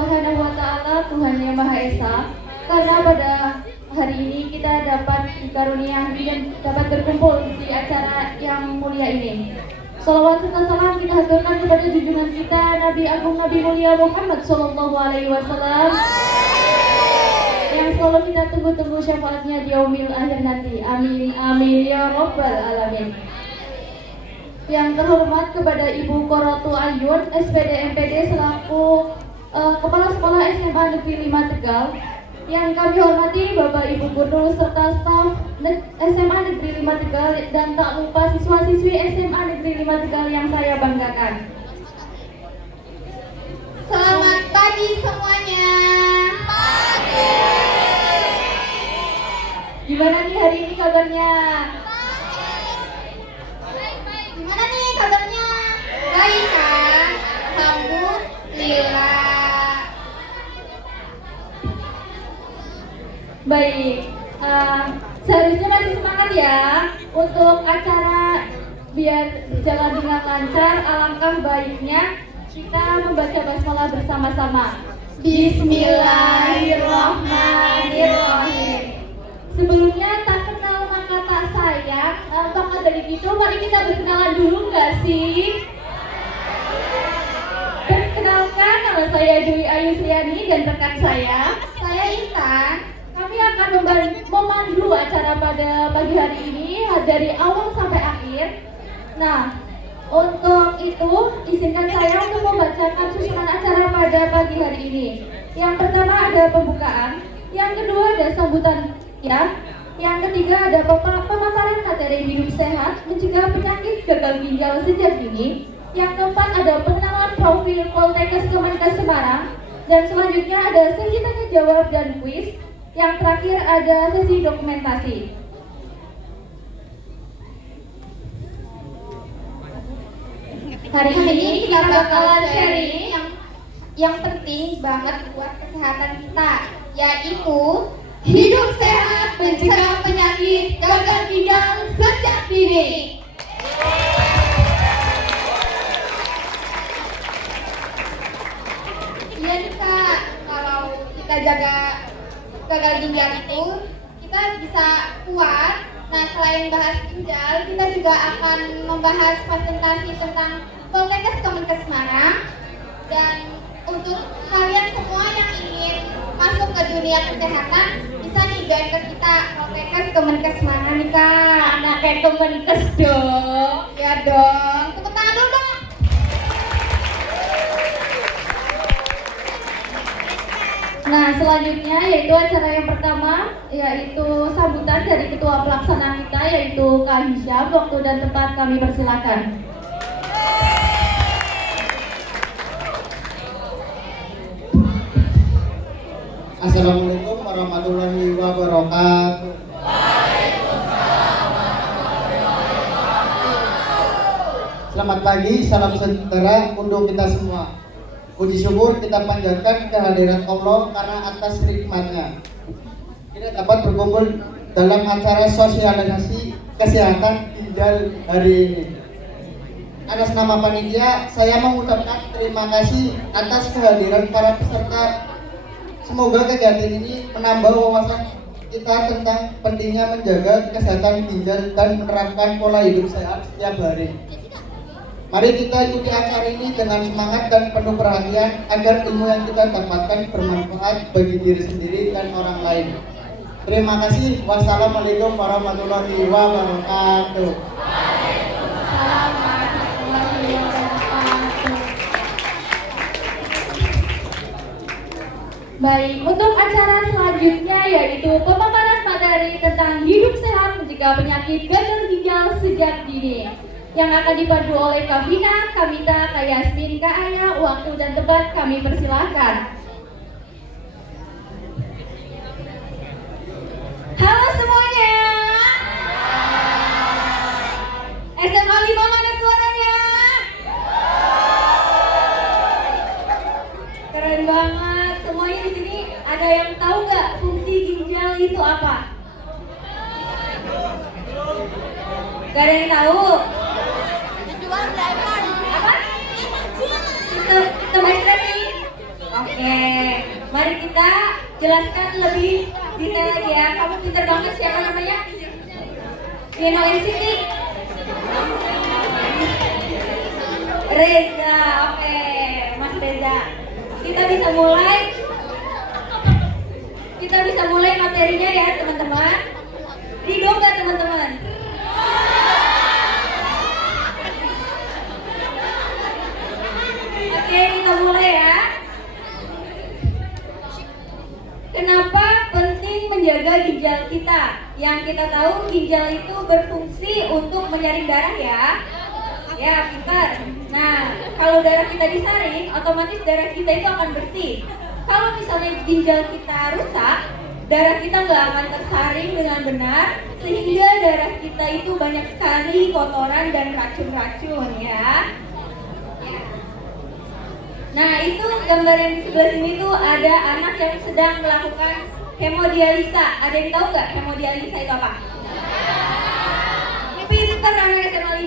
Subhanahu wa Ta'ala, Tuhan Yang Maha Esa, karena pada hari ini kita dapat dikaruniai dan dapat berkumpul di acara yang mulia ini. Salawat serta salam kita haturkan kepada junjungan kita Nabi Agung Nabi Mulia Muhammad Sallallahu Alaihi Wasallam yang selalu kita tunggu-tunggu syafaatnya di yaumil akhir nanti. Amin amin ya rabbal alamin. Yang terhormat kepada Ibu Qorotu Ayun, SPD MPD selaku Kepala Sekolah SMA Negeri 5 Tegal. Yang kami hormati Bapak Ibu Guru serta staf SMA Negeri 5 Tegal, dan tak lupa siswa-siswi SMA Negeri 5 Tegal yang saya banggakan. Selamat pagi semuanya. Pagi. Gimana nih hari ini kabarnya? Gimana nih kabarnya? Baik kan? Alhamdulillah. Baik, seharusnya masih semangat ya untuk acara biar jalan dengan lancar. Alangkah baiknya kita membaca basmalah bersama-sama. Bismillahirrahmanirrahim. Sebelumnya tak kenal maka tak sayang. Maka dari itu mari kita berkenalan dulu nggak sih? Perkenalkan, nama saya Dwi Ayu Sriani dan rekan saya Intan. Kami akan memandu acara pada pagi hari ini dari awal sampai akhir. Nah, untuk itu izinkan saya untuk membacakan susunan acara pada pagi hari ini. Yang pertama ada pembukaan, yang kedua ada sambutan ya, yang ketiga ada pemaparan materi hidup sehat mencegah penyakit gagal ginjal sejak dini. Yang keempat ada pengenalan profil Poltekkes Kemenkes Semarang, dan selanjutnya ada sesi tanya jawab dan kuis. Yang terakhir ada sesi dokumentasi. Hari ini kita bakalan sharing yang penting banget buat kesehatan kita, yaitu hidup sehat mencegah penyakit gagal ginjal sejak dini. Iya nih Kak, kalau kita jaga gagal ginjal itu kita bisa kuat. Nah, selain bahas ginjal, kita juga akan membahas presentasi tentang Poltekkes Kemenkes Semarang. Dan untuk kalian semua yang ingin masuk ke dunia kesehatan, bisa nih join ke kita Poltekkes Kemenkes Semarang nih Kak. Anaknya Kemenkes dong. Ya dong, tepuk tangan dulu dong. Nah, selanjutnya yaitu acara yang pertama, yaitu sambutan dari Ketua Pelaksana kita, yaitu Kak Hisyam. Waktu dan tempat kami persilakan. Assalamualaikum warahmatullahi wabarakatuh. Selamat pagi, salam sejahtera untuk kita semua. Puji syukur kita panjatkan kehadiran Allah karena atas nikmatnya kita dapat berkumpul dalam acara sosialisasi kesehatan ginjal hari ini. Atas nama panitia, saya mengucapkan terima kasih atas kehadiran para peserta. Semoga kegiatan ini menambah wawasan kita tentang pentingnya menjaga kesehatan ginjal dan menerapkan pola hidup sehat setiap hari. Mari kita ikuti acara ini dengan semangat dan penuh perhatian agar ilmu yang kita dapatkan bermanfaat bagi diri sendiri dan orang lain. Terima kasih. Wassalamualaikum warahmatullahi wabarakatuh. Waalaikumsalam warahmatullahi wabarakatuh. Baik, untuk acara selanjutnya yaitu pemaparan materi tentang hidup sehat mencegah penyakit gagal ginjal sejak dini, yang akan dipandu oleh Kak Vina, Kak Mita, Kak Yasmin, Kak Aya. Waktu dan tempat kami persilahkan. Halo semuanya. SMA 5 mana suaranya? Keren banget. Semuanya di sini ada yang tahu nggak fungsi ginjal itu apa? Gak ada yang tahu? Apa? Kita baca nih. Oke. Mari kita jelaskan lebih detail lagi ya. Kamu pintar banget, siapa namanya? Piano NCT. Reza, oke, Mas Reza. Kita bisa mulai materinya ya teman-teman. Ridho nggak teman-teman? Oke, kita mulai ya. Kenapa penting menjaga ginjal kita? Yang kita tahu ginjal itu berfungsi untuk menyaring darah ya. Ya, pintar. Nah, kalau darah kita disaring, otomatis darah kita itu akan bersih. Kalau misalnya ginjal kita rusak, darah kita nggak akan tersaring dengan benar, sehingga darah kita itu banyak sekali kotoran dan racun-racun ya. Nah, itu gambar yang di sebelah sini tuh ada anak yang sedang melakukan hemodialisa. Ada yang tahu nggak hemodialisa itu apa? Pintar anak SMA 5.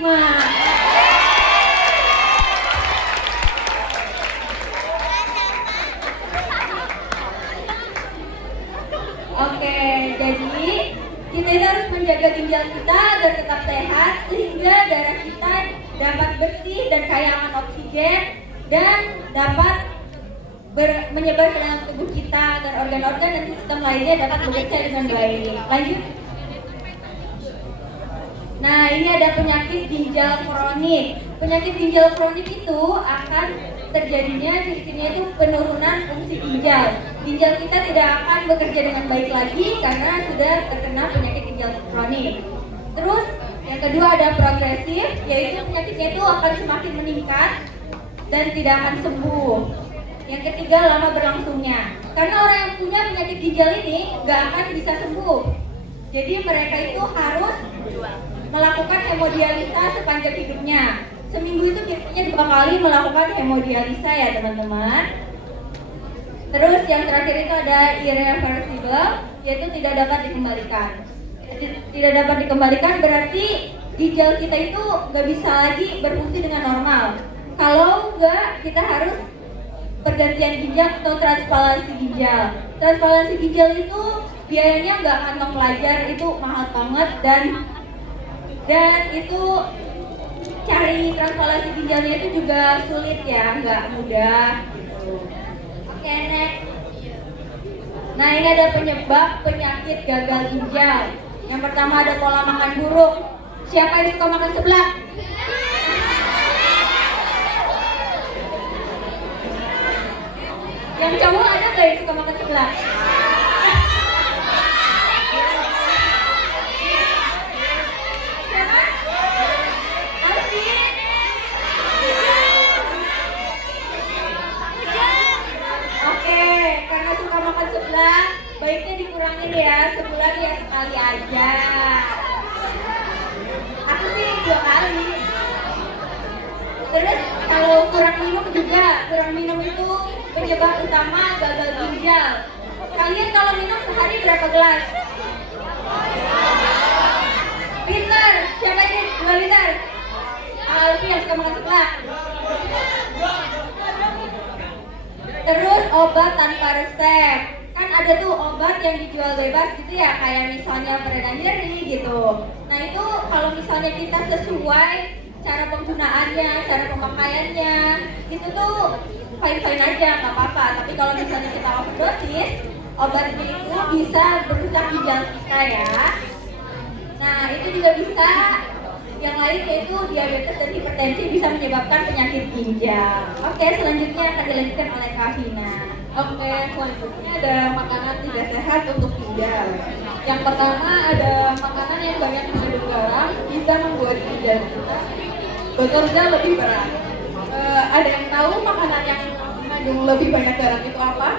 Oke, jadi kita itu harus menjaga ginjal kita agar tetap sehat sehingga darah kita dapat bersih dan kaya akan oksigen dan dapat menyebar ke dalam tubuh kita agar organ-organ dan sistem lainnya dapat bekerja dengan baik. Lanjut. Nah, ini ada penyakit ginjal kronik. Penyakit ginjal kronik itu akan terjadinya ciri-cirinya itu penurunan fungsi ginjal. Ginjal kita tidak akan bekerja dengan baik lagi karena sudah terkena penyakit ginjal kronik. Terus yang kedua ada progresif, yaitu penyakitnya itu akan semakin meningkat dan tidak akan sembuh. Yang ketiga lama berlangsungnya. Karena orang yang punya penyakit ginjal ini nggak akan bisa sembuh. Jadi mereka itu harus melakukan hemodialisa sepanjang hidupnya. Seminggu itu biasanya 2 kali melakukan hemodialisa ya teman-teman. Terus yang terakhir itu ada irreversible, yaitu tidak dapat dikembalikan. Tidak dapat dikembalikan berarti ginjal kita itu nggak bisa lagi berfungsi dengan normal. Kalau nggak, kita harus pergantian ginjal atau transplantasi ginjal. Transplantasi ginjal itu biayanya nggak kantong pelajar, itu mahal banget dan itu cari transplantasi ginjalnya itu juga sulit ya, nggak mudah. Oke, next. Nah, ini ada penyebab penyakit gagal ginjal. Yang pertama ada pola makan buruk. Siapa yang suka makan seblak? Yang cowok ada nggak yang suka makan seblak? Siapa? Alvin. Oke, karena suka makan seblak, baiknya dikurangin ya, sebulan ya sekali aja. Aku sih 2 kali. Terus kalau kurang minum juga, kurang minum itu penyebab utama gagal ginjal. Kalian kalau minum sehari berapa gelas? Pinter, siapa ini? 2 liter. Alfi yang suka makan seblak. Terus obat tanpa resep. Kan ada tuh obat yang dijual bebas gitu ya, kayak misalnya pereda nyeri gitu. Nah itu kalau misalnya kita sesuai cara penggunaannya, cara pemakaiannya, itu tuh fine-fine aja, nggak apa-apa. Tapi kalau misalnya kita overdosis, obatnya itu bisa merusak ginjal kita ya. Nah itu juga bisa. Yang lain yaitu diabetes dan hipertensi bisa menyebabkan penyakit ginjal. Oke, selanjutnya akan dilanjutkan oleh Kak Vina. Oke, selanjutnya ada makanan tidak sehat untuk ginjal. Yang pertama ada makanan yang banyak mengandung garam, bisa membuat ginjal kita bekerja lebih berat. Ada yang tahu makanan yang mengandung lebih banyak garam itu apa?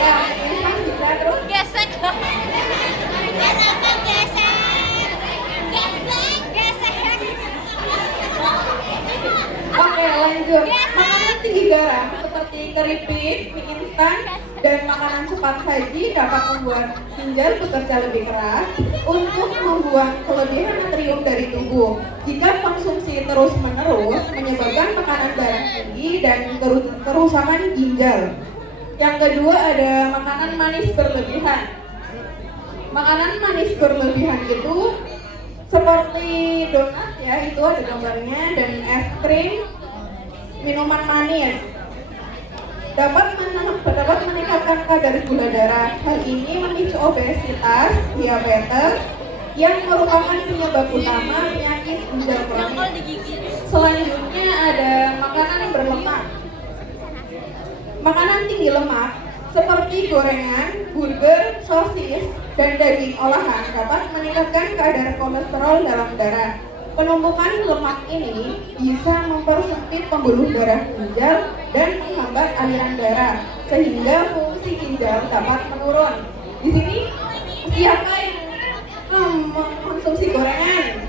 Ya, pisang bisa, terus Gesek. oke, lanjut. Makanan tinggi garam seperti keripik, mie instan, dan makanan cepat saji dapat membuat ginjal bekerja lebih keras untuk membuang kelebihan natrium dari tubuh. Jika konsumsi terus-menerus menyebabkan tekanan darah tinggi dan kerusakan ginjal. Yang kedua ada makanan manis berlebihan. Makanan manis berlebihan itu seperti donat ya, itu ada gambarnya, dan es krim, minuman manis dapat meningkatkan kadar gula darah. Hal ini memicu obesitas, diabetes, yang merupakan penyebab utama penyakit ginjal kronik. Selanjutnya ada makanan berlemak. Makanan tinggi lemak seperti gorengan, burger, sosis, dan daging olahan dapat meningkatkan kadar kolesterol dalam darah. Penumpukan lemak ini bisa mempersempit pembuluh darah ginjal dan menghambat aliran darah, sehingga fungsi ginjal dapat menurun. Di sini siapa yang mengkonsumsi gorengan?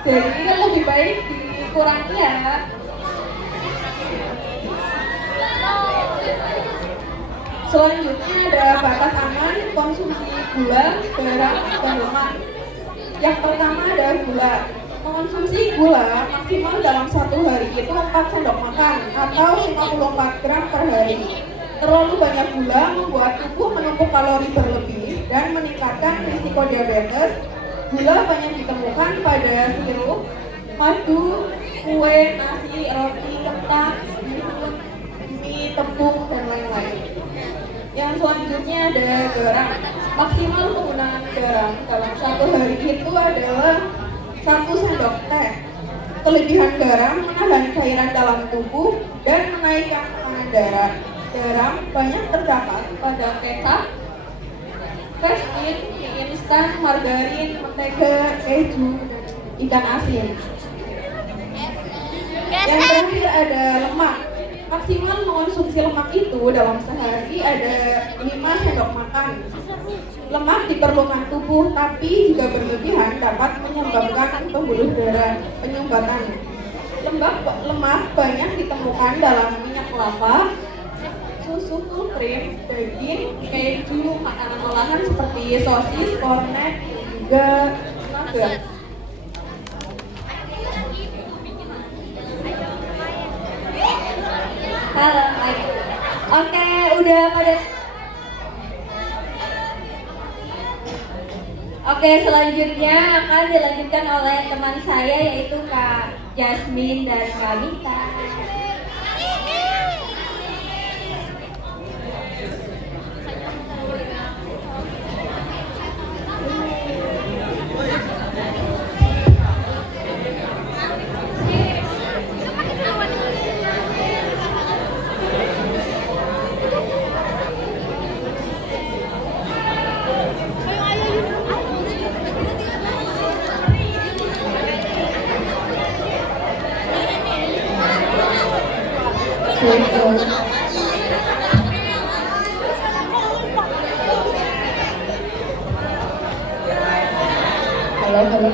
Jadi lebih baik dikurangi ya. Selanjutnya ada batas aman konsumsi gula, garam, dan lemak. Yang pertama ada gula. Mengonsumsi gula maksimal dalam satu hari itu 4 sendok makan atau 54 gram per hari. Terlalu banyak gula membuat tubuh menumpuk kalori berlebih dan meningkatkan risiko diabetes. Gula banyak ditemukan pada sirup, madu, kue, nasi, roti, kentang, mie, tepung, dan lain-lain. Yang selanjutnya ada garam. Maksimal penggunaan garam dalam satu hari itu adalah 1 sendok teh. Kelebihan garam menahan cairan dalam tubuh dan menaikkan tekanan darah. Garam banyak terdapat pada kecap, fast food, mie instan, margarin, mentega, keju, dan ikan asin. Yang terakhir ada lemak. Maksimal mengonsumsi lemak itu dalam sehari ada 5 sendok makan. Lemak diperlukan tubuh, tapi jika berlebihan dapat menyebabkan pembuluh darah penyumbatan. Lemak banyak ditemukan dalam minyak kelapa, susu full cream, daging, keju, makanan olahan seperti sosis, kornet, juga nugget. Halo, oke, udah pada. Oke, selanjutnya akan dilanjutkan oleh teman saya yaitu Kak Jasmine dan Kak Mita. Halo.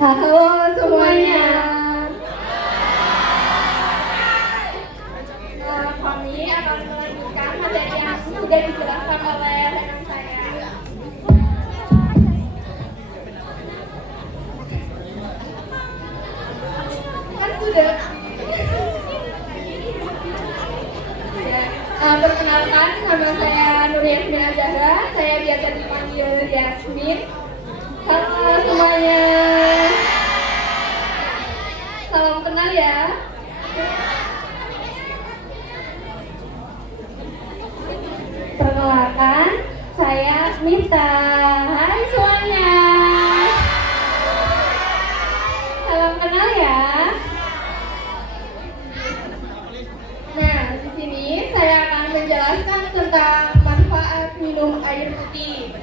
Halo semuanya. Kami akan melanjutkan materi yang sudah dijelaskan oleh rekan saya. Kan sudah. Perkenalkan, nama saya Nur Yasmin Azahra. Saya biasa dipanggil Yasmin. Halo semuanya. Salam kenal ya. Perkenalkan, saya Mita. Hai semuanya. Salam kenal ya. Nah, di sini saya akan menjelaskan tentang manfaat minum air putih.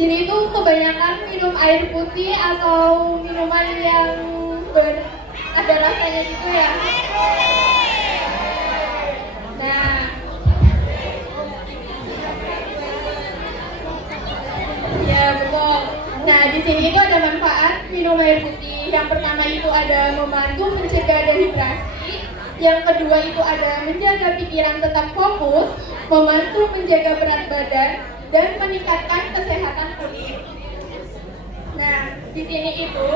sini itu kebanyakan minum air putih atau minuman yang ada rasanya gitu ya. Nah, ya betul. Nah, di sini itu ada manfaat minum air putih. Yang pertama itu ada membantu mencegah dehidrasi. Yang kedua itu ada menjaga pikiran tetap fokus, membantu menjaga berat badan, dan meningkatkan kesehatan kulit. Nah, di sini itu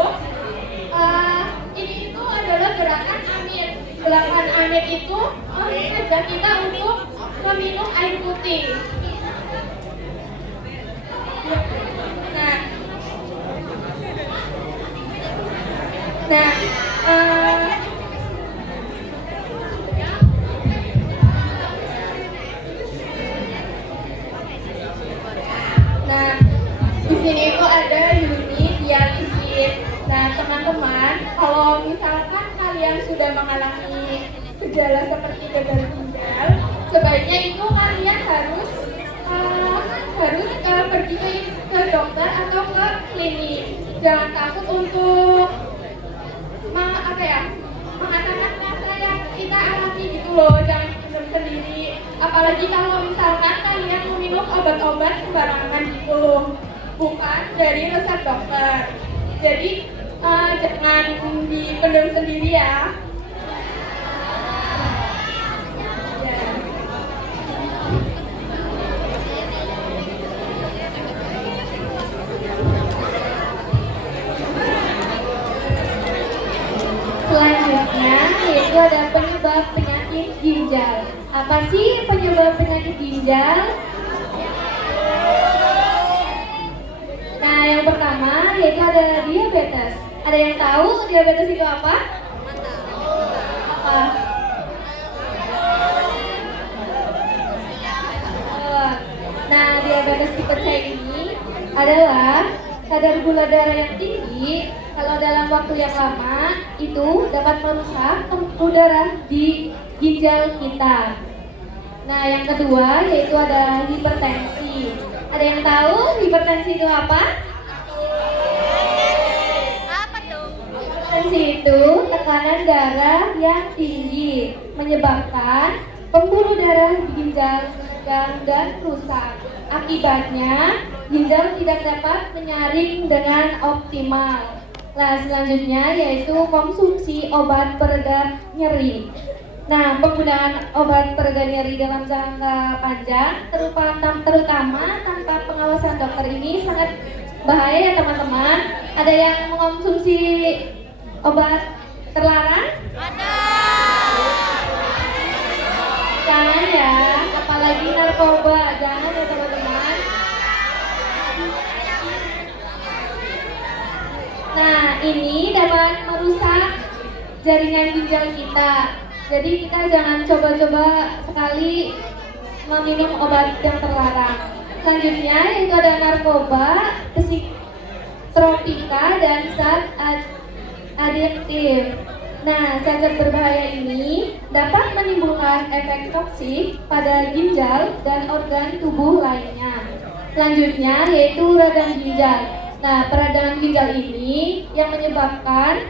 ini itu adalah gerakan Amit. Gerakan Amit itu mengajak kita untuk meminum air putih. Nah, di sini itu ada unit dialisis. Nah, teman-teman, kalau misalkan kalian sudah mengalami gejala seperti gagal ginjal, sebaiknya itu kalian harus pergi ke dokter atau ke klinik. Jangan takut untuk mengatakan rasa yang kita alami gitu loh, jangan pendam sendiri. Apalagi kalau misalkan kalian meminum obat-obat sembarangan gitu, bukan dari resep dokter. Jadi jangan dipendam sendiri ya. Selanjutnya yaitu ada penyebab penyakit ginjal. Apa sih penyebab penyakit ginjal? Nah, yang pertama yaitu ada diabetes. Ada yang tahu diabetes itu apa? Apa? Nah, diabetes tipe C ini adalah kadar gula darah yang tinggi. Kalau dalam waktu yang lama itu dapat merusak pembuluh darah di ginjal kita. Nah, yang kedua yaitu ada hipertensi. Ada yang tahu hipertensi itu apa? Apa tuh? Hipertensi itu tekanan darah yang tinggi menyebabkan pembuluh darah di ginjal tegang dan rusak. Akibatnya ginjal tidak dapat menyaring dengan optimal. Nah, selanjutnya yaitu konsumsi obat pereda nyeri. Nah, penggunaan obat pereda nyeri dalam jangka panjang terutama tanpa pengawasan dokter ini sangat bahaya ya teman-teman. Ada yang mengonsumsi obat terlarang? Ada. Jangan ya, apalagi narkoba, jangan ya teman-teman. Nah, ini dapat merusak jaringan ginjal kita. Jadi kita jangan coba-coba sekali meminum obat yang terlarang. Selanjutnya yaitu ada narkoba, psikotropika, dan zat adiktif. Nah, zat berbahaya ini dapat menimbulkan efek toksik pada ginjal dan organ tubuh lainnya. Selanjutnya yaitu radang ginjal. Nah, peradangan ginjal ini yang menyebabkan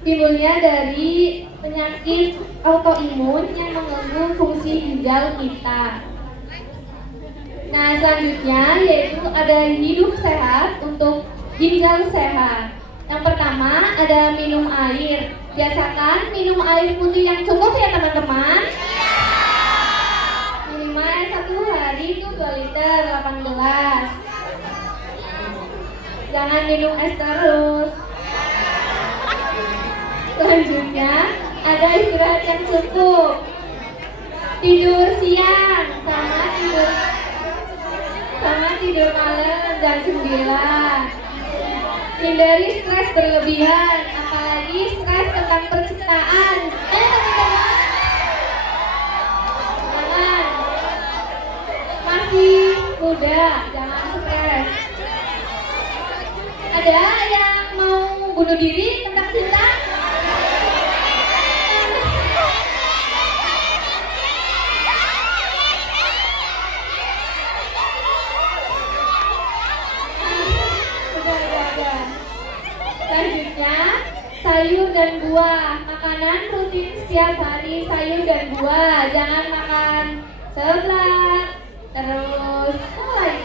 timbulnya dari penyakit autoimun yang mengganggu fungsi ginjal kita. Nah, selanjutnya yaitu ada hidup sehat untuk ginjal sehat. Yang pertama ada minum air. Biasakan minum air putih yang cukup ya teman-teman. Minimal 1 hari itu 2 liter 8 gelas. Jangan minum es terus. Selanjutnya ada istirahat yang cukup. Tidur siang sama tidur malam jam 9. Hindari stres berlebihan, apalagi stres tentang percintaan. Teman-teman, jangan. Masih muda, jangan stres. Ada yang mau bunuh diri tentang cinta? sayur dan buah. Makanan rutin setiap hari sayur dan buah. Jangan makan seblak. Terus apa lagi?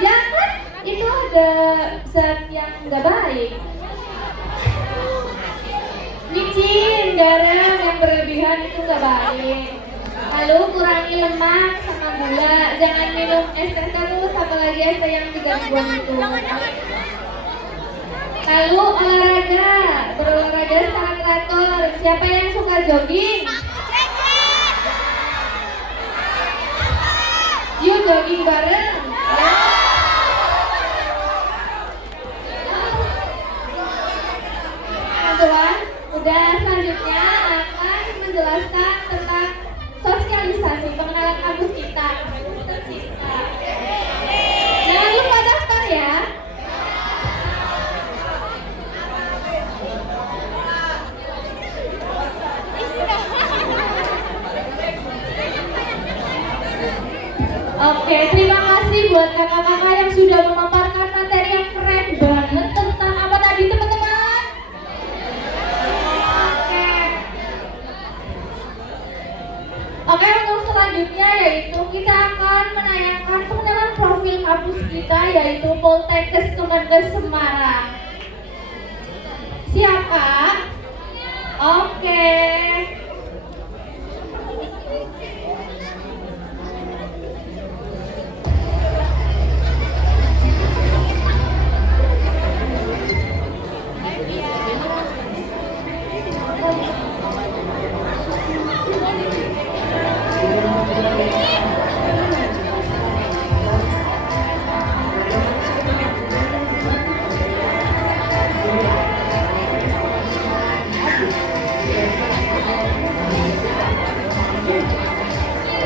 Jangan, itu ada zat yang nggak baik. Micin, garam yang berlebihan itu nggak baik. Lalu kurangi lemak sama gula. Jangan minum es teh terus, apalagi es teh yang 3 itu. Lalu olahraga, berolahraga secara teratur. Siapa yang suka jogging? Yuk jogging bareng. Teman-teman, udah selanjutnya akan menjelaskan tentang sosialisasi pengenalan kampus kita. Jangan lupa daftar ya. Oke, terima kasih buat kakak-kakak yang sudah memaparkan materi yang keren banget tentang apa tadi teman-teman? Oke, untuk selanjutnya yaitu kita akan menanyakan pengenalan profil kampus kita yaitu Poltekkes Kemenkes Semarang. Siapa? Oke.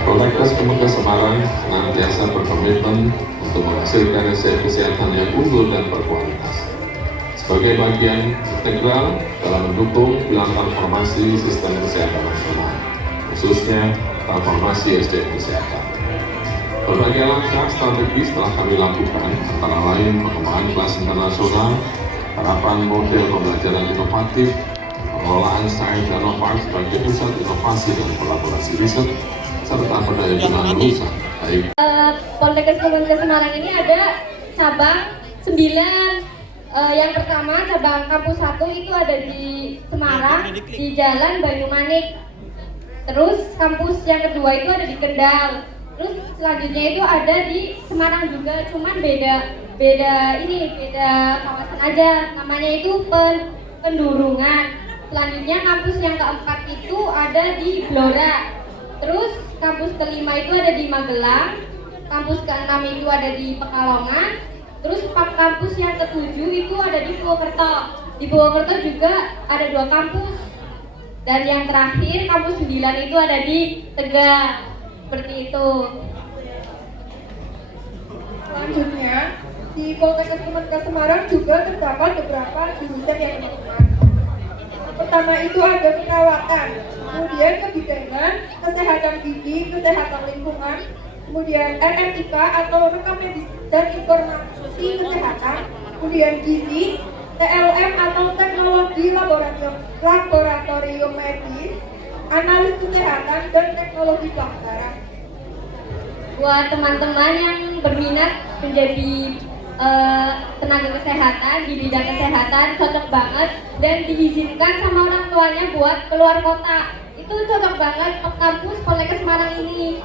Poltekkes Kemenkes Semarang senantiasa berkomitmen untuk menghasilkan riset kesehatan yang unggul dan berkualitas sebagai bagian integral dalam mendukung pilar transformasi sistem kesehatan nasional, khususnya transformasi SDM kesehatan. Berbagai langkah strategis telah kami lakukan, antara lain pengembangan kelas internasional, harapan model pembelajaran inovatif, pengelolaan Science Nanopark sebagai pusat inovasi dan kolaborasi riset, serta pendayagunaan lulusan baik. Poltekkes Kemenkes Semarang ini ada cabang 9. Yang pertama cabang kampus 1 itu ada di Semarang di Jalan Banyumanik. Terus kampus yang kedua itu ada di Kendal. Terus selanjutnya itu ada di Semarang juga, cuman beda kawasan aja. Namanya itu Pendurungan. Selanjutnya kampus yang keempat itu ada di Blora. Terus kampus kelima itu ada di Magelang, kampus keenam itu ada di Pekalongan, terus kampus yang ketujuh itu ada di Purwokerto. Di Purwokerto juga ada 2 kampus. Dan yang terakhir kampus 9 itu ada di Tegal. Seperti itu. Selanjutnya, di Poltekkes Kemenkes Semarang juga terdapat beberapa jurusan yang berkembang. Pertama itu ada perawatan, kemudian kebidanan, kesehatan gigi, kesehatan lingkungan, kemudian RMIK atau rekam medis dan informasi kesehatan, kemudian gizi, TLM atau teknologi laboratorium medis, analis kesehatan dan teknologi pelajaran. Buat teman-teman yang berminat menjadi tenaga kesehatan di bidang kesehatan cocok banget dan diizinkan sama orang tuanya buat keluar kota, itu cocok banget ke kampus Poltekkes Semarang ini.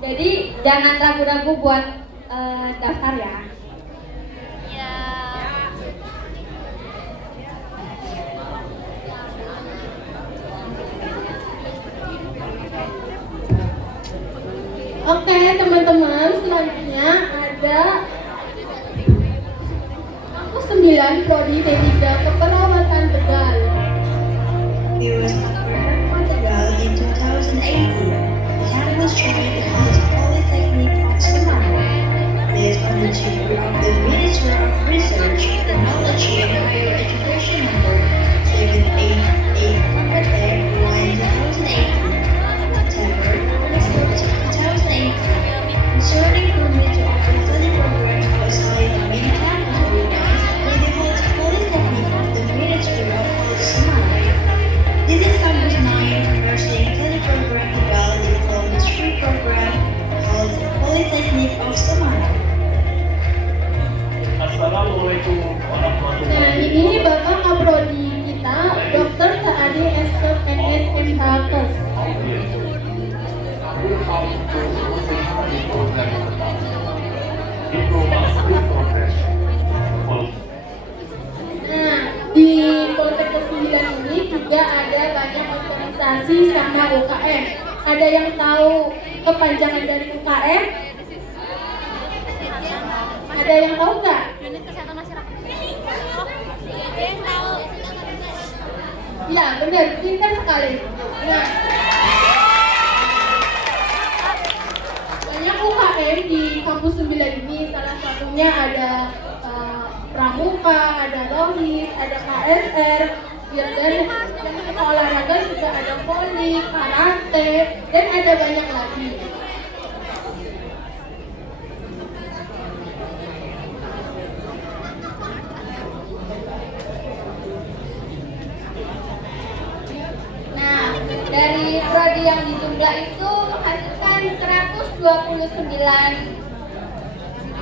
Jadi jangan ragu-ragu buat daftar ya. Oke teman-teman, selanjutnya ada kampus 9 Prodi D3 Keperawatan Tegal. It was awarded Portugal in 2018. The campus joined the College Polytechnic of Semarang, based on the charter of the Minister of Research, Technology and Higher Education number 788 2018, September 24, 2018, concerning permit to offer study programs outside the main campus with the College Polytechnic of the Ministry prestasi sama UKM. Ada yang tahu kepanjangan dari UKM? Ada yang tahu nggak? Ya benar, pintar sekali. Nah, banyak UKM di kampus 9 ini. Salah satunya ada Pramuka, ada Rohis, ada KSR, ya, dan yang kita olahraga juga ada voli, karate, dan ada banyak lagi. Nah, dari prodi yang dijumlah itu menghasilkan 129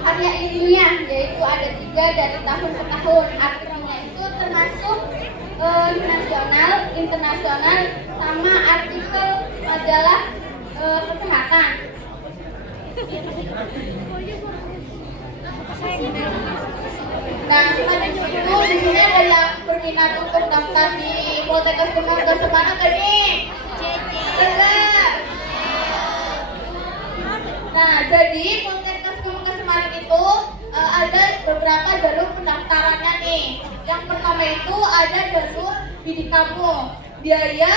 karya ilmiah, yaitu ada 3 dari tahun ke tahun. Artikelnya itu termasuk nasional, internasional, sama artikel majalah kesehatan. Nah, selain itu di sini ada yang berminat untuk daftar di Poltekkes Kemangga Semarang gak nih? Enggak. Nah, jadi Poltekkes Kemangga Semarang itu ada beberapa jalur pendaftarannya nih. Yang pertama itu ada jalur bidik kamu, biaya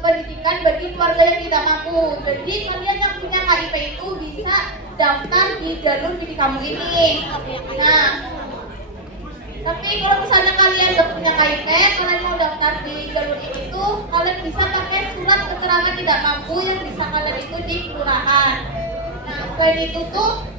pendidikan bagi keluarga yang tidak mampu. Jadi kalian yang punya KIP itu bisa daftar di jalur bidik kamu ini. Nah, tapi kalau misalnya kalian gak punya KIP, kalian mau daftar di jalur ini tuh, kalian bisa pakai surat keterangan tidak mampu yang bisa kalian itu di kelurahan. Nah, selain itu tuh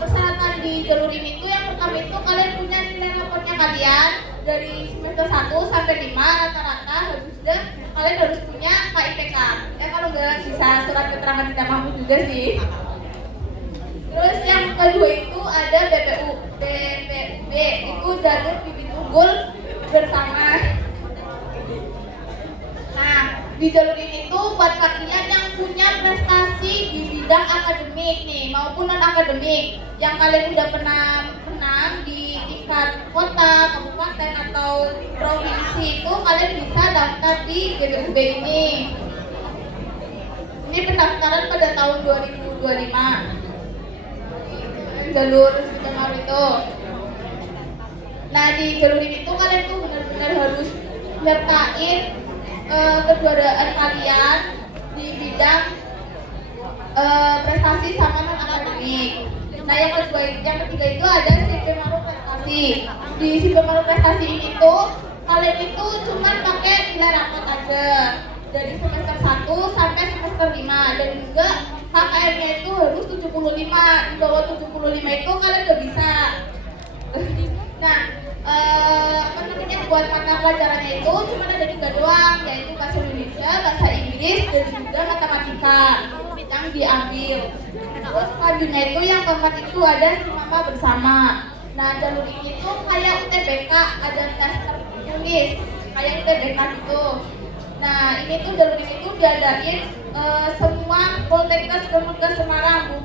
persyaratan di jalur ini tuh yang pertama itu kalian punya nilai raportnya kalian dari semester 1 sampai 5 rata-rata, habis itu kalian harus punya KIPK. Ya kalau nggak bisa surat keterangan tidak mampu juga sih. Terus yang kedua itu ada BPU, BPUB, itu jalur bibit unggul bersama. Nah, di jalur ini tuh buat kalian yang punya prestasi di bidang akademik nih maupun non akademik, yang kalian udah pernah menang di tingkat kota, kabupaten atau provinsi, itu kalian bisa daftar di BPUB ini. Ini pendaftaran pada tahun 2025. Jalur Sukamaru itu. Nah, di jalur ini tuh kalian tuh benar-benar harus nyertain kejuaraan kalian di bidang prestasi sama non akademik. Nah, yang ketiga itu ada Sukamaru prestasi. Di Sukamaru prestasi ini tuh kalian itu cuma pakai nilai rapot aja dari semester 1 sampai semester 5, dan juga KKM-nya itu harus 75. Di bawah 75 itu kalian gak bisa. Nah, buat mata pelajarannya itu cuma ada 3 doang, yaitu bahasa Indonesia, bahasa Inggris, dan juga matematika yang diambil. Terus selanjutnya itu yang keempat itu ada Simama bersama. Nah, jalur ini tuh kayak UTBK, ada tes tertulis kayak UTBK gitu. Nah, ini tuh jalur ini tuh diadain semua Poltekkes Kemangga Semarang,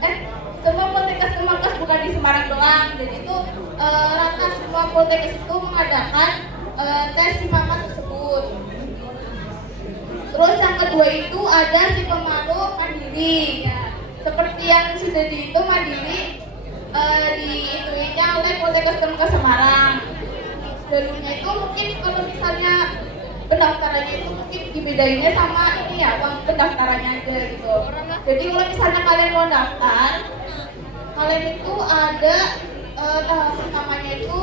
semua Poltekkes Kemangga bukan di Semarang doang. Jadi itu rata semua Poltekkes itu mengadakan tes Simama tersebut. Terus yang kedua itu ada Sukamaru Mandiri. Ya, seperti yang sudah itu Mandiri diituinnya oleh Poltekkes Kemangga Semarang. Jalurnya itu mungkin kalau misalnya pendaftarannya itu mungkin dibedainnya sama ini ya, uang pendaftarannya aja gitu. Jadi kalau misalnya kalian mau daftar, kalian itu ada tahap pertamanya itu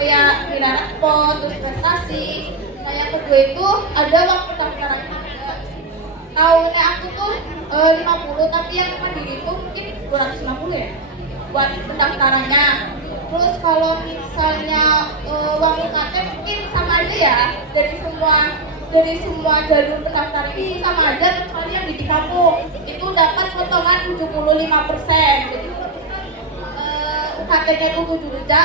kayak nilai rapot, terus prestasi. Nah, yang kedua itu ada uang pendaftarannya juga. Tahunnya aku tuh 50, tapi yang mandiri itu mungkin 250 ya buat pendaftarannya. Terus kalau misalnya uang UKT mungkin sama aja ya, dari semua jalur pendaftaran ini sama aja, kecuali yang di kamu itu dapat potongan 75%. Jadi UKT-nya itu 7 juta,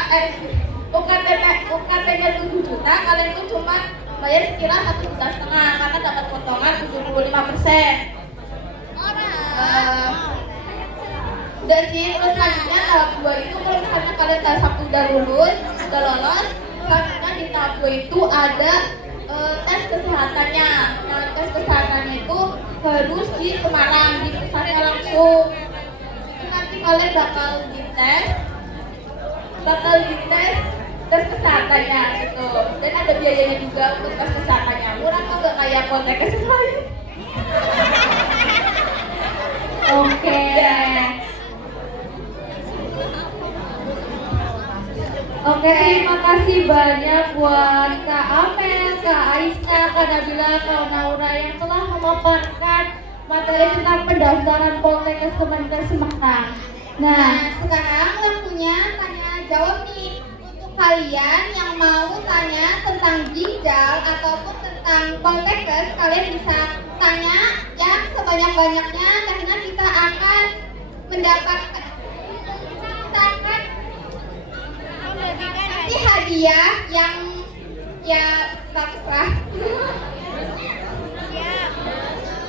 UKT-nya 7 juta, kalian itu cuma bayar sekira 1,5 juta karena dapat potongan 75%. Udah sih, terus selanjutnya tahap 2 itu kalau misalnya kalian tahap 1 udah lolos, selanjutnya di tahap 2 itu ada tes kesehatannya. Nah, tes kesehatannya itu harus di Semarang, di pusatnya langsung. Itu nanti kalian bakal dites tes kesehatannya gitu. Dan ada biayanya juga untuk tes kesehatannya. Murah kok nggak kayak Poltekkes lain. Oke. Oke, terima kasih banyak buat Kak Amel, Kak Aisyah, Kak Nabila, Kak Naura yang telah memaparkan materi tentang pendaftaran Poltekkes Kemenkes Semarang. Nah, sekarang waktunya tanya jawab nih. Untuk kalian yang mau tanya tentang ginjal ataupun tentang Poltekkes, kalian bisa tanya yang sebanyak-banyaknya karena kita akan mendapatkan kasih hadiah yang ya bagus lah.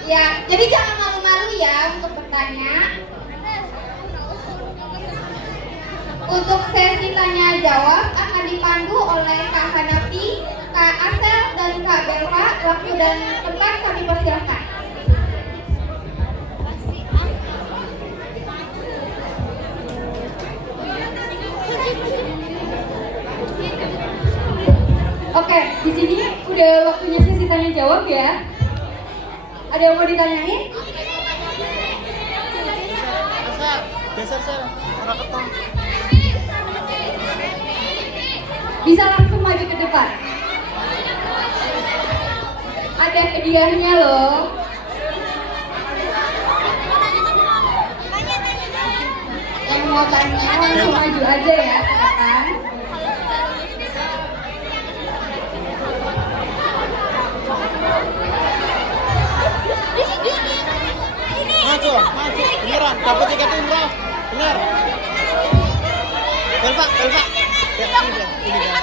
Ya, jadi jangan malu-malu ya untuk bertanya. Untuk sesi tanya jawab akan dipandu oleh Kak Hanafi, Kak Asel, dan Kak Belva. Waktu dan tempat kami persilahkan. Oke, di sini udah waktunya sesi tanya jawab ya. Ada yang mau ditanyain? Bisa langsung maju ke depan. Ada hadiahnya loh. Yang mau tanya langsung maju aja ya, silakan. Maju, beneran, dapat tiket umroh, bener. Belva. Ya, ini ya.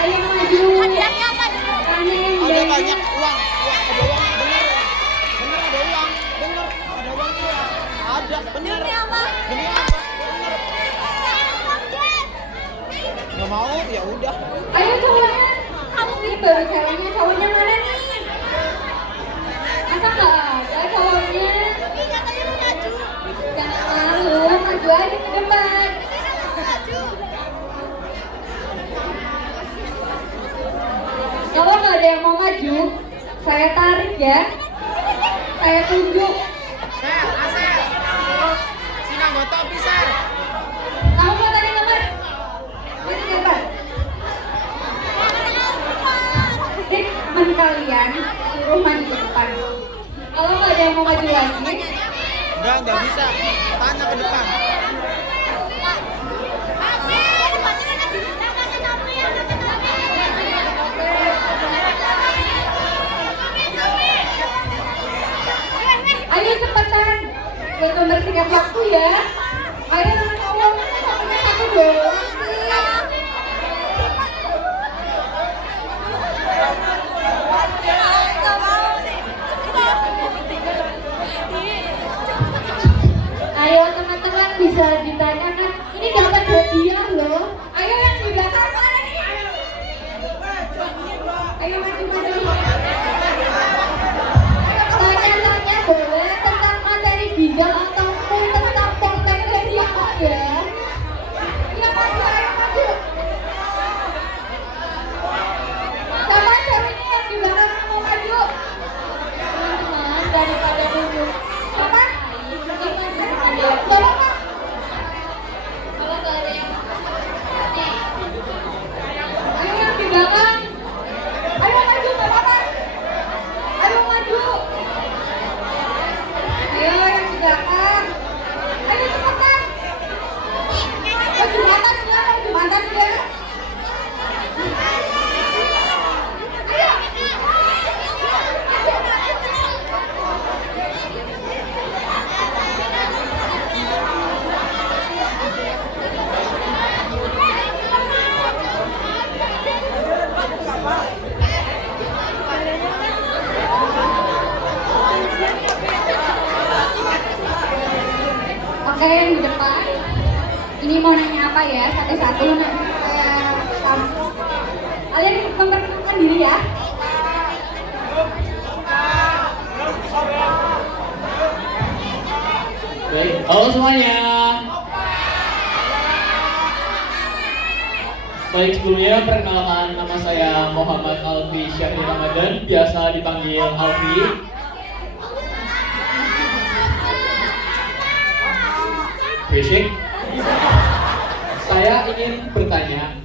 Ayo maju. Hadiahnya apa dulu? Tanya yang Ada banyak. banyak uang, ada uang, bener ada uang, ada uang tuh. Ada, bener. Demi apa? Nggak mau, ya udah. Ayo cowoknya. Kamu ini baru ceweknya, cowoknya mana nih? Masa nggak ada cowoknya? Jangan malu, maju aja ke depan. Kalau nggak ada yang mau maju, saya tarik ya. Saya tunjuk. Asel. Sini anggota bisa. Kamu mau tanya nomor? Maju ke depan. Teman kalian suruh maju ke depan. Kalau nggak ada yang mau maju lagi, Enggak bisa. Tanya ke depan. ayo cepetan buat membersihkan waktu ya. Ayo tolong satu doang sih. Ayo teman-teman bisa ditanyakan. Ini dapat hadiah loh. Ayo yang di belakang mana nih? Ayo maju. Tanya-tanya boleh tentang materi ginjal ataupun tentang Poltekkes hadiah kok ya. Iya maju, ayo maju. Sama ceweknya yang di belakang mau maju. Teman-teman daripada nunggu. Apa? Bapak, Pak. Kalau nggak ada yang nih, Ayo yang di belakang. Ayo maju, Pak Bapak. Ayo maju. Ayo yang di belakang. Ayo cepetan. Mau jumatan ya, mau jumatan ya. Ayo. Oke, yang di depan. Ini mau nanya apa ya? Satu-satu. Kalian memperkenalkan diri ya. Halo semuanya. Baik, sebelumnya perkenalkan, nama saya Muhammad Alfi Syahri Ramadan, biasa dipanggil Alfi. Berisik. Saya ingin bertanya,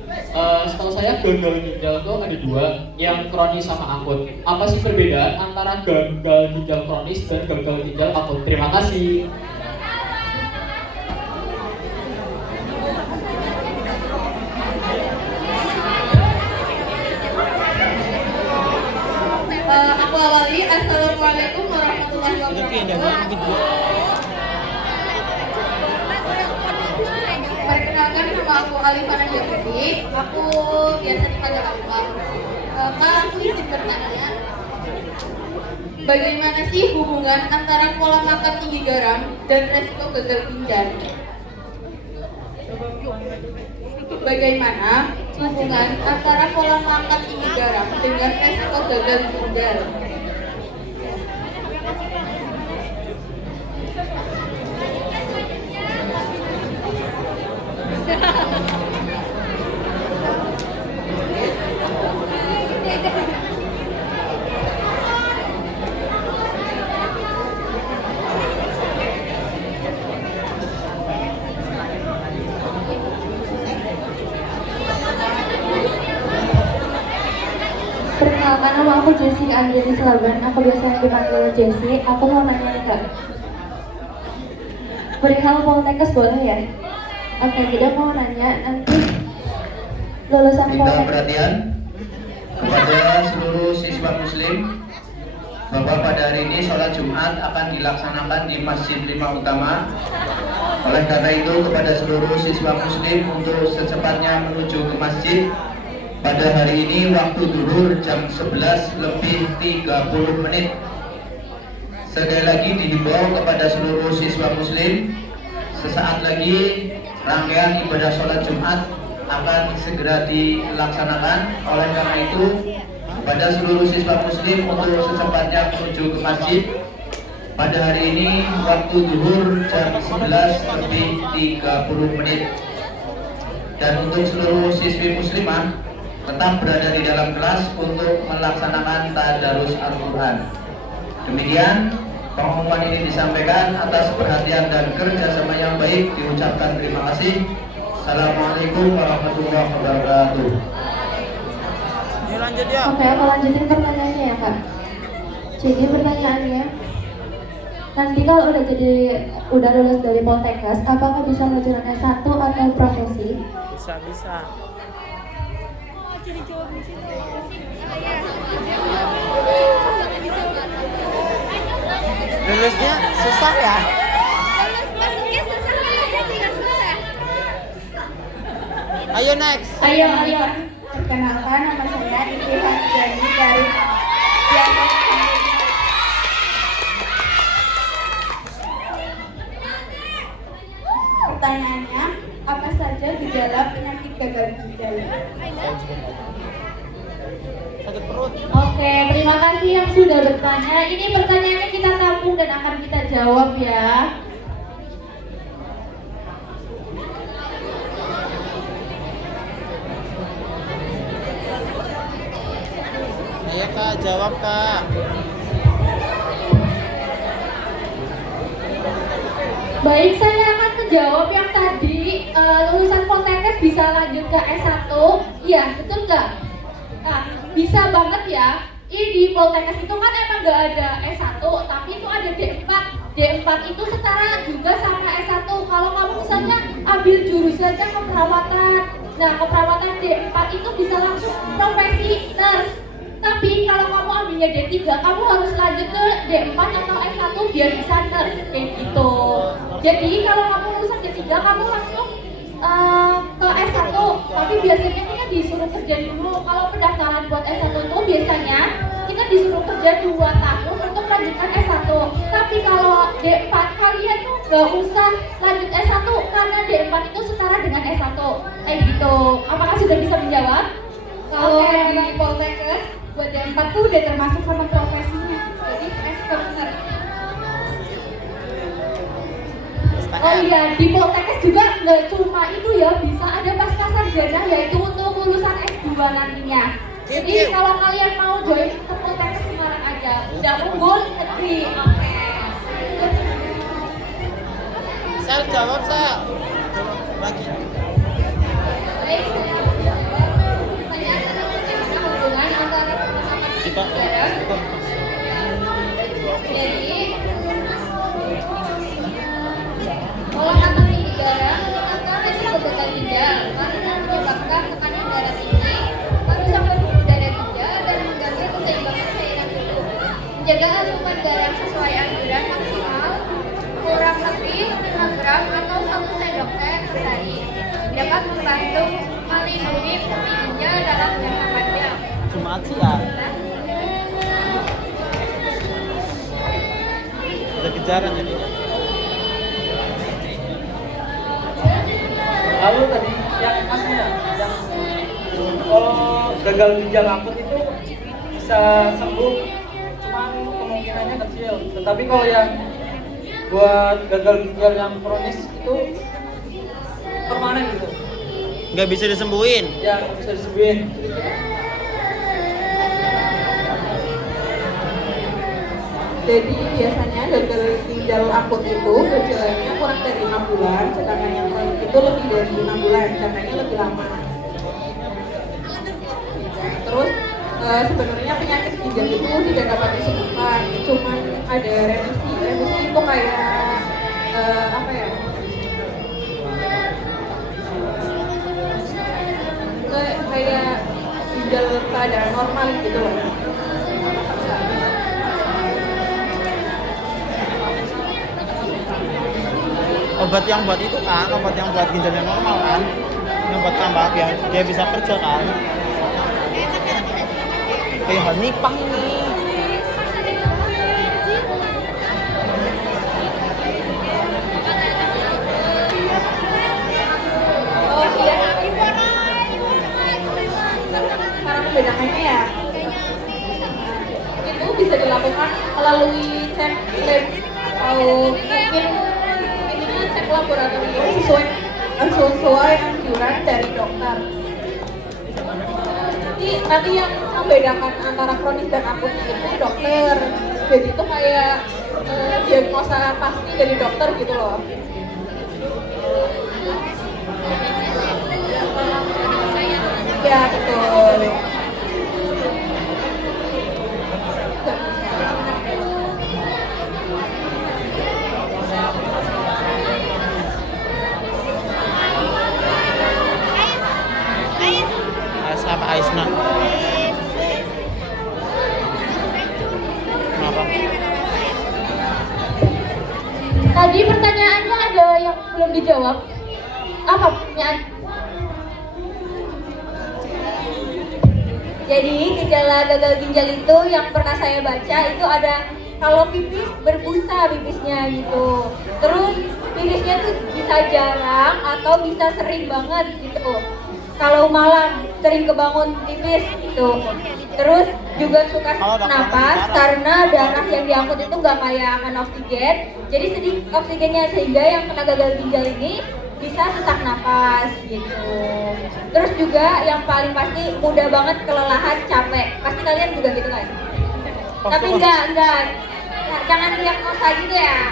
setahu saya gagal ginjal itu ada dua, yang kronis sama akut. Apa sih perbedaan antara gagal ginjal kronis dan gagal ginjal akut? Terima kasih. Aku awali. Assalamualaikum warahmatullahi wabarakatuh. Perkenalkan, nama aku Alifana Jafri. Aku biasa dipanggil Akmal. Kak, aku izin bertanya, bagaimana sih hubungan antara pola makan tinggi garam dan resiko gagal ginjal? Bagaimana hubungan antara pola makan tinggi garam dengan resiko gagal ginjal? Perkenalkan, nama aku Jessi Anjani Selaban. Aku biasanya dipanggil Jessi. Aku mau nanya nih Kak, perihal Poltekkes boleh ya? Oke, kita mau nanya nanti lulusan Minta Poltekkes. perhatian kepada seluruh siswa muslim bahwa pada hari ini sholat Jumat akan dilaksanakan di Masjid 5 Utama. Oleh karena itu kepada seluruh siswa muslim untuk secepatnya menuju ke masjid pada hari ini waktu zuhur jam 11:30. Sekali lagi dihimbau kepada seluruh siswa muslim, sesaat lagi rangkaian ibadah sholat Jumat akan segera dilaksanakan. Oleh karena itu pada seluruh siswa muslim untuk secepatnya menuju ke masjid pada hari ini waktu zuhur jam 11:30. Dan untuk seluruh siswi muslimah tetap berada di dalam kelas untuk melaksanakan tadarus Al-Quran. Demikian pengumuman ini disampaikan atas perhatian dan kerjasama yang baik. Diucapkan terima kasih. Assalamualaikum warahmatullahi wabarakatuh. Yuk lanjut ya. Oke, aku lanjutin pertanyaannya ya Kak. Jadi pertanyaannya, nanti kalau udah lulus dari Poltekkes, apakah bisa melanjutkan S1 atau profesi? Bisa. Lulusnya susah ya? Masuknya susah, lulusnya tidak susah. Ayo next. Ayo. Perkenalkan, nama saya Ivi Hanjani dari Tiongkok. Pertanyaannya, apa saja gejala penyakit gagal ginjal? Sakit perut. Oke, terima kasih yang sudah bertanya. Ini pertanyaannya kita tampung dan akan kita jawab ya. Ayo Kak, jawab Kak. Baik, saya akan menjawab yang tadi. Lulusan Poltekkes bisa lanjut ke S1. Iya, betul nggak? Nah, bisa banget ya. Ini di Poltekkes itu kan emang nggak ada S1, tapi itu ada D4. D4 itu setara juga sama S1. Kalau kamu misalnya ambil jurusannya keperawatan, nah keperawatan D4 itu bisa langsung profesi nurse. Tapi kalau kamu ambilnya D3, kamu harus lanjut ke D4 atau S1 biar bisa nurse, kayak gitu. Jadi kalau kamu lulusan D3, kamu langsung ke S1. Tapi biasanya kita disuruh kerja dulu. Kalau pendaftaran buat S1 itu biasanya kita disuruh kerja 2 tahun untuk melanjutkan S1. Tapi kalau D4 kalian tuh gak usah lanjut S1 karena D4 itu setara dengan S1, kayak gitu. Apakah sudah bisa menjawab? Kalau di Poltekkes buat D4 tuh udah termasuk sama profesinya. Jadi S bener. Oh iya, di Poltekkes juga nggak cuma itu ya, bisa ada pasca sarjana yaitu untuk lulusan S2 nantinya. Jadi kalau kalian mau join ke Poltekkes Semarang aja, udah unggul negeri. Sel jawab Sel. Lagi. Baik, pertanyaan tentang bagaimana hubungan antara pemahaman negara. Jadi, olah kata tinggi darah menyebabkan resiko gagal ginjal karena menyebabkan tekanan darah tinggi, baru sampai pembuluh darah ginjal dan mengganggu keseimbangan cairan tubuh. Menjaga asupan garam sesuai anjuran maksimal kurang lebih 5 gram atau 1 sendok teh per hari dapat membantu melindungi fungsi ginjal dalam jangka panjang. Jumat sih ya. Ada kejaran jadi. Lalu tadi yang masnya yang kalau gagal ginjal akut itu bisa sembuh, cuman kemungkinannya kecil. Tetapi kalau yang buat gagal ginjal yang kronis itu permanen gitu. Nggak bisa disembuhin. Ya nggak bisa disembuhin. Jadi biasanya gagal ginjal akut itu gejalanya kurang dari 6 bulan, sedangkan yang kronik itu lebih dari 6 bulan, jangkanya lebih lama. Terus sebenarnya penyakit ginjal itu tidak dapat disembuhkan, cuman ada remisi. Remisi itu kayak apa ya? Kayak ginjal keadaan normal gitu loh. Obat yang buat itu kan, obat yang buat ginjalnya normal kan, yang buat tambah biar dia bisa kerja kan. Kayak Hanipang ini. Oh iya. Cara membedakannya ya, itu bisa dilakukan melalui cek lab atau mungkin cek laboratorium sesuai anjuran dari dokter. Nanti yang membedakan antara kronis dan akut itu dokter. Jadi itu kayak diagnosa pasti dari dokter gitu loh. Ya betul. Apa Aisna? Kenapa? Tadi pertanyaannya ada yang belum dijawab. Apa pertanyaan? Jadi gejala gagal ginjal itu yang pernah saya baca itu ada kalau pipis berbusa pipisnya gitu. Terus pipisnya tuh bisa jarang atau bisa sering banget gitu. Kalau malam sering kebangun pipis gitu. Terus juga suka sesak napas karena darah yang diangkut itu nggak kayak akan oksigen. Jadi sedikit oksigennya sehingga yang kena gagal ginjal ini bisa sesak napas gitu. Terus juga yang paling pasti mudah banget kelelahan, capek. Pasti kalian juga gitu kan? Tapi enggak. Nah, jangan diagnosa gitu ya.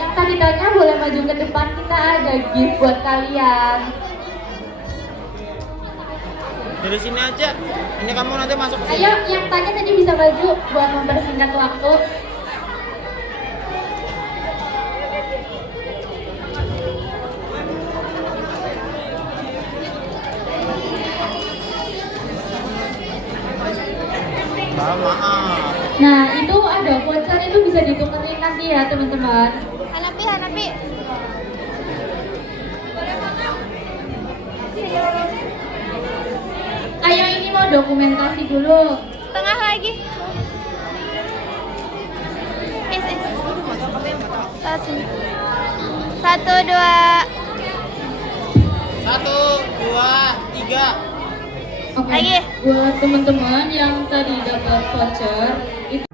Yang tadi tanya boleh maju ke depan, kita ada gift buat kalian. Dari sini aja. Ini kamu nanti masuk ke sini. Ayo, yang tanya tadi bisa maju buat mempersingkat waktu. Maaf. Nah, itu ada voucher, itu bisa ditukerin nanti ya teman-teman. Hanapi. Ayo, ini mau dokumentasi dulu. Tengah lagi. Satu, dua. 1, 2, 3. Oke. Lagi. Buat teman-teman yang tadi dapat voucher, itu